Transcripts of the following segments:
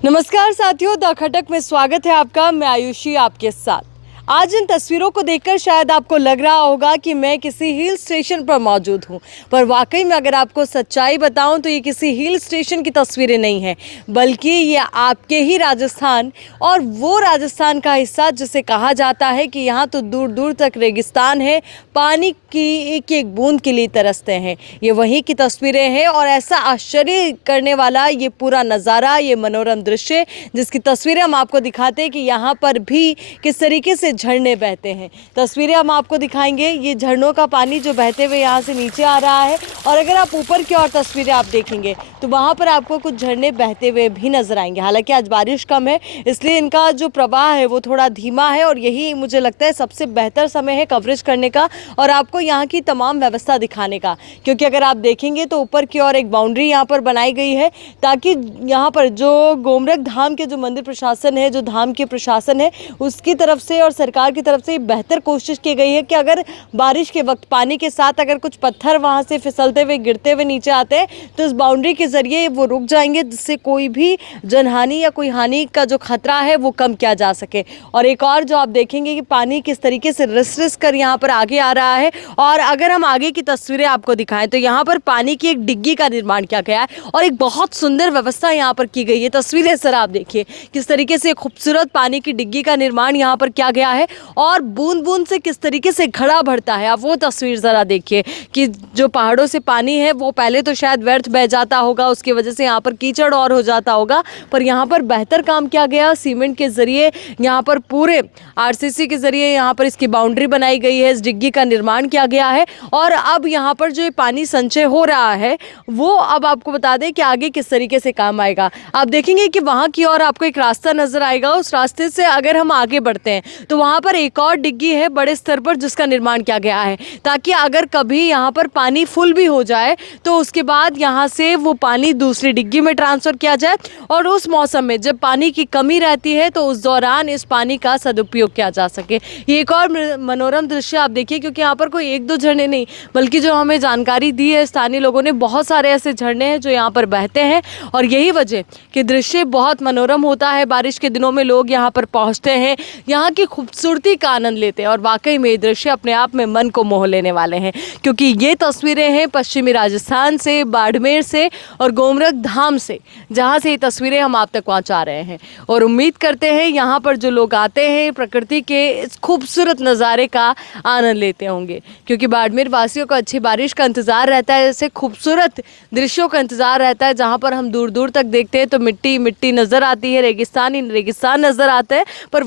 नमस्कार साथियों, द खटक में स्वागत है आपका। मैं आयुषी आपके साथ। आज इन तस्वीरों को देखकर शायद आपको लग रहा होगा कि मैं किसी हिल स्टेशन पर मौजूद हूं, पर वाकई में अगर आपको सच्चाई बताऊं तो ये किसी हिल स्टेशन की तस्वीरें नहीं हैं, बल्कि ये आपके ही राजस्थान और वो राजस्थान का हिस्सा जिसे कहा जाता है कि यहाँ तो दूर दूर तक रेगिस्तान है, पानी की एक एक बूंद के लिए तरसते हैं। ये वहीं की तस्वीरें हैं और ऐसा आश्चर्य करने वाला ये पूरा नज़ारा, ये मनोरम दृश्य जिसकी तस्वीरें हम आपको दिखाते हैं कि यहाँ पर भी किस तरीके से झरने बहते हैं। तस्वीरें हम आपको दिखाएंगे। ये झरनों का पानी जो बहते हुए यहाँ से नीचे आ रहा है, और अगर आप ऊपर की और तस्वीरें आप देखेंगे तो वहाँ पर आपको कुछ झरने बहते हुए भी नजर आएंगे। हालांकि आज बारिश कम है, इसलिए इनका जो प्रवाह है वो थोड़ा धीमा है, और यही मुझे लगता है सबसे बेहतर समय है कवरेज करने का और आपको यहाँ की तमाम व्यवस्था दिखाने का। क्योंकि अगर आप देखेंगे तो ऊपर की ओर एक बाउंड्री यहाँ पर बनाई गई है, ताकि यहाँ पर जो गोमरक धाम के जो मंदिर प्रशासन है, जो धाम के प्रशासन है, उसकी तरफ से और सरकार की तरफ से बेहतर कोशिश की गई है कि अगर बारिश के वक्त पानी के साथ अगर कुछ पत्थर वहाँ से फिसलते हुए गिरते हुए नीचे आते हैं तो इस बाउंड्री के जरिए वो रुक जाएंगे, जिससे कोई भी जनहानि या कोई हानि का जो खतरा है वो कम किया जा सके। और एक और जो आप देखेंगे कि पानी किस तरीके से रिस रिस कर यहाँ पर आगे आ रहा है। और अगर हम आगे की तस्वीरें आपको दिखाएं तो यहाँ पर पानी की एक डिग्गी का निर्माण किया गया है और एक बहुत सुंदर व्यवस्था यहाँ पर की गई है। तस्वीरें सर आप देखिए किस तरीके से खूबसूरत पानी की डिग्गी का निर्माण यहाँ पर किया गया है और बूंद बूंद से किस तरीके से घड़ा भरता है। आप वो तस्वीर ज़रा देखिए कि जो पहाड़ों से पानी है वो पहले तो शायद व्यर्थ बह जाता होगा, उसकी वजह से यहाँ पर कीचड़ और हो जाता होगा, पर यहाँ पर बेहतर काम किया गया। सीमेंट के ज़रिए यहाँ पर पूरे आरसीसी के ज़रिए यहाँ पर इसकी बाउंड्री बनाई गई है, इस डिग्गी का निर्माण किया गया है। और अब यहाँ पर जो पानी संचय हो रहा है वो अब आपको बता दें कि आगे किस तरीके से काम आएगा। आप देखेंगे कि वहाँ की ओर आपको एक रास्ता नज़र आएगा। उस रास्ते से अगर हम आगे बढ़ते हैं तो वहाँ पर एक और डिग्गी है बड़े स्तर पर जिसका निर्माण किया गया है, ताकि अगर कभी यहाँ पर पानी फुल भी हो जाए तो उसके बाद यहाँ से वो पानी दूसरी डिग्गी में ट्रांसफ़र किया जाए, और उस मौसम में जब पानी की कमी रहती है तो उस दौरान इस पानी का सदुपयोग किया जा सके। ये एक और मनोरम दृश्य आप देखिए, क्योंकि यहाँ पर कोई एक दो झरने नहीं, बल्कि जो हमें जानकारी दी है स्थानीय लोगों ने, बहुत सारे ऐसे झरने हैं जो यहाँ पर बहते हैं। और यही वजह कि दृश्य बहुत मनोरम होता है। बारिश के दिनों में लोग यहाँ पर पहुँचते हैं, यहाँ की खूबसूरती का आनंद लेते हैं, और वाकई में ये दृश्य अपने आप में मन को मोह लेने वाले हैं। क्योंकि ये तस्वीरें हैं पश्चिमी राजस्थान से, बाड़मेर से और गोमरक धाम से, जहाँ से ये तस्वीरें हम आप तक पहुँचा रहे हैं। और उम्मीद करते हैं यहाँ पर जो लोग आते हैं प्रकृति के इस खूबसूरत नज़ारे का आनंद लेते होंगे, क्योंकि बाड़मेर वासियों को अच्छी बारिश का इंतज़ार रहता है, ऐसे खूबसूरत दृश्यों का इंतज़ार रहता है जहाँ पर हम दूर दूर तक देखते हैं तो मिट्टी मिट्टी नज़र आती है, रेगिस्तान ही रेगिस्तान नज़र आता है, पर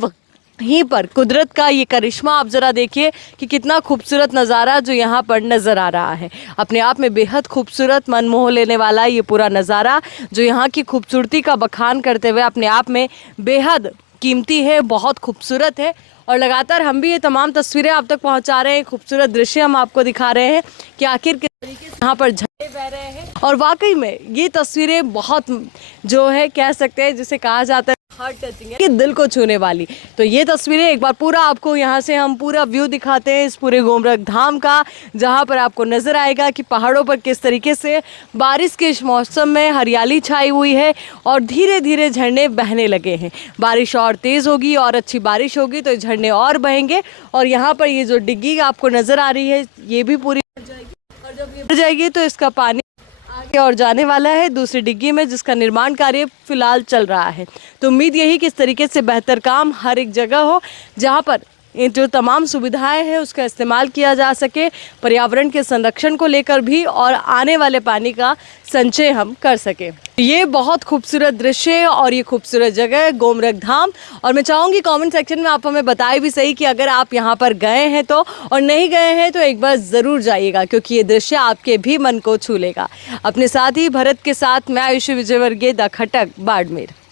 यहीं पर कुदरत का ये करिश्मा आप ज़रा देखिए कि कितना खूबसूरत नज़ारा जो यहाँ पर नज़र आ रहा है। अपने आप में बेहद खूबसूरत, मन मोह लेने वाला ये पूरा नज़ारा जो यहाँ की खूबसूरती का बखान करते हुए अपने आप में बेहद कीमती है, बहुत खूबसूरत है। और लगातार हम भी ये तमाम तस्वीरें आप तक पहुँचा रहे हैं, खूबसूरत दृश्य हम आपको दिखा रहे हैं कि आखिर किस तरीके से यहाँ पर झरने बह रहे हैं। और वाकई में ये तस्वीरें बहुत जो है कह सकते हैं जिसे कहा जाता है हार्ट टचिंग है, कि दिल को छूने वाली। तो ये तस्वीरें एक बार पूरा आपको यहाँ से हम पूरा व्यू दिखाते हैं इस पूरे गोमरक धाम का, जहाँ पर आपको नज़र आएगा कि पहाड़ों पर किस तरीके से बारिश के इस मौसम में हरियाली छाई हुई है और धीरे धीरे झरने बहने लगे हैं। बारिश और तेज़ होगी और अच्छी बारिश होगी तो झरने और बहेंगे, और यहाँ पर ये जो डिग्गी आपको नज़र आ रही है ये भी पूरी भर जाएगी, और जब ये भर जाएगी तो इसका पानी आगे और जाने वाला है दूसरी डिग्गी में, जिसका निर्माण कार्य फिलहाल चल रहा है। तो उम्मीद यही कि इस तरीके से बेहतर काम हर एक जगह हो, जहां पर जो तमाम सुविधाएं हैं उसका इस्तेमाल किया जा सके, पर्यावरण के संरक्षण को लेकर भी, और आने वाले पानी का संचय हम कर सकें। ये बहुत खूबसूरत दृश्य है और ये खूबसूरत जगह है गोमरक धाम। और मैं चाहूँगी कमेंट सेक्शन में आप हमें बताएं भी सही कि अगर आप यहाँ पर गए हैं तो, और नहीं गए हैं तो एक बार ज़रूर जाइएगा, क्योंकि ये दृश्य आपके भी मन को छू लेगा। अपने साथ ही भरत के साथ मैं आयुषी विजयवर्गीय, द खटक, बाड़मेर।